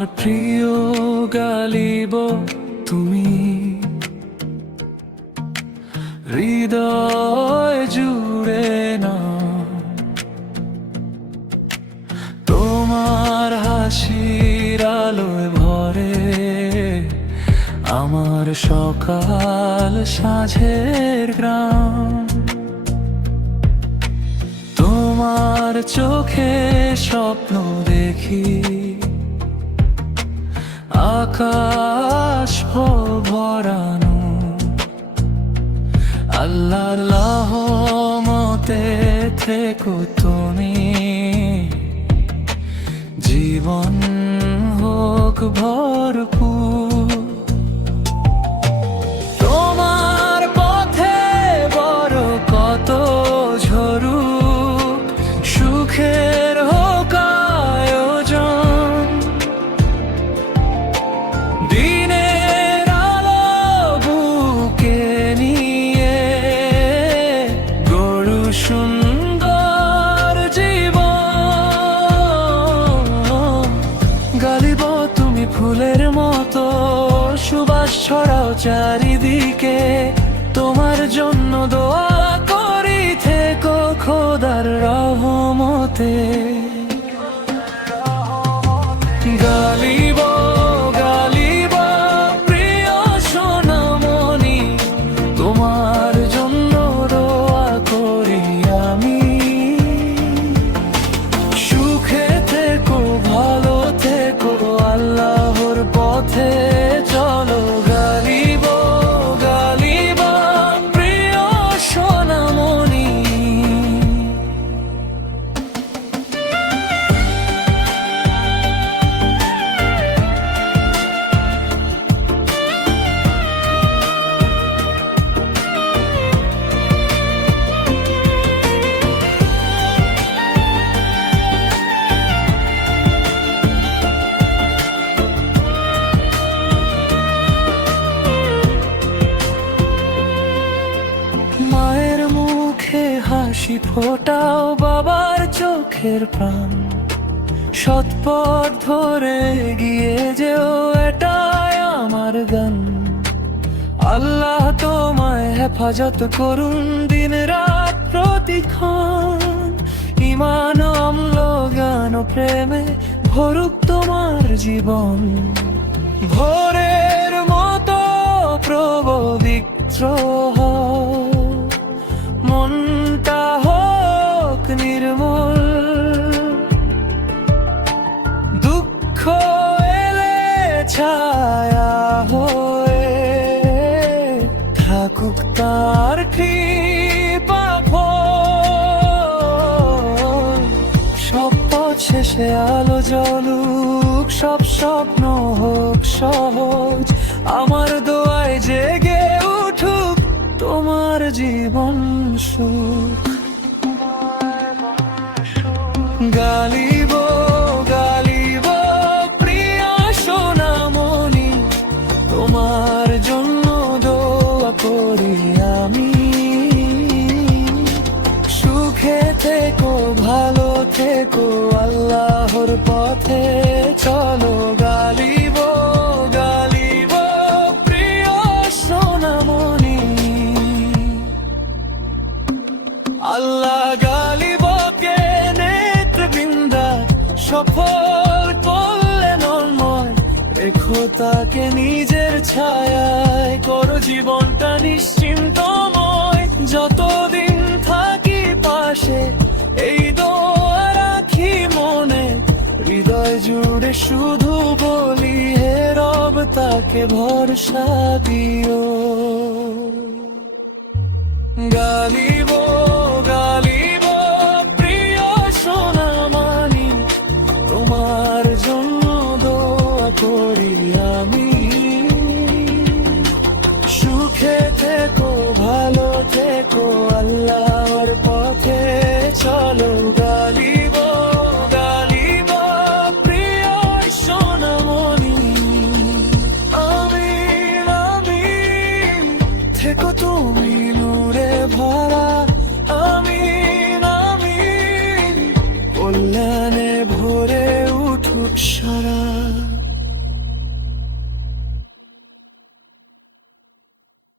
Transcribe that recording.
আমার প্রিয় গালিব তুমি, হৃদয় জুড়ে না তোমার হাসির আলোয় ভরে আমার সকাল সাঁঝের গ্রাম। তোমার চোখে স্বপ্ন দেখি আকাশ ভরানো, আল্লাহর রহমতে থেকো তুমি, জীবন হোক ভরপুর। তোমার পথে বড় কত ঝরুক, সুখের হোক আয়োজন, দিনের আলো বুকে নিয়ে গড়ু সুন্দর জীবন। গালিব তুমি ফুলের মতো সুবাস ছড়াও চারিদিকে, তোমার জন্য দোয়া করি থেকো খোদার রহমতে। গালিব গালিব প্রিয় সোনামণি, তোমার জন্য দোয়া করি আমি, সুখে থেকো ভালো থেকো আল্লাহর পথে চলো। গালিব গালিব প্রিয় সোনামণি। মায়ের মুখে হাসি ফোটাও বাবার চোখের প্রাণ, সৎপথ ধরে গিয়ে যেও এটাই আমার গান। আল্লাহ তোমায় হেফাজত করুন দিন রাত প্রতিক্ষণ, ইমান অম্ল জ্ঞান ও প্রেমে ভরুক তোমার জীবন। ভোরের মতো প্রবদিত্র মনটা হোক নির্মল, দুঃখ এলে ছায়া হয়ে থাকুক তার কৃপা ভয়। সব পথ শেষে আলো জ্বলুক, সব স্বপ্ন হোক সহজ, আমার দোয়ায় জেগে উঠুক তোমার জীবন সুখ। গালিব গালিব প্রিয় সোনামণি, তোমার জন্য দোয়া করি আমি, সুখে থেকো ভালো থেকো আল্লাহর পথে চলো। গালিব গালিব প্রিয় সোনামণি। আল্লাহ গালিবকে নেত্রবৃন্দা সফল করলেন অন্ময়, রেখো তাকে নিজের ছায়ায়, করো জীবনটা নিশ্চিন্তময়। যতদিন থাকি পাশে এই দোয়া রাখি মনে, হৃদয় জুড়ে শুধু বলি হে রব তাকে ভরসা দিও। গালিব গালিব প্রিয় সোনামণি, তোমার জন্য দোয়া করি আমি, সুখে থেকো ভালো থেকো আল্লাহর পথে চলো। গালিব গালিব প্রিয় সোনামণি। আমিন আমিন থেকো তুমি নূরে ভরা, আমিন আমিন কল্যাণে ভরে উঠুক সারা।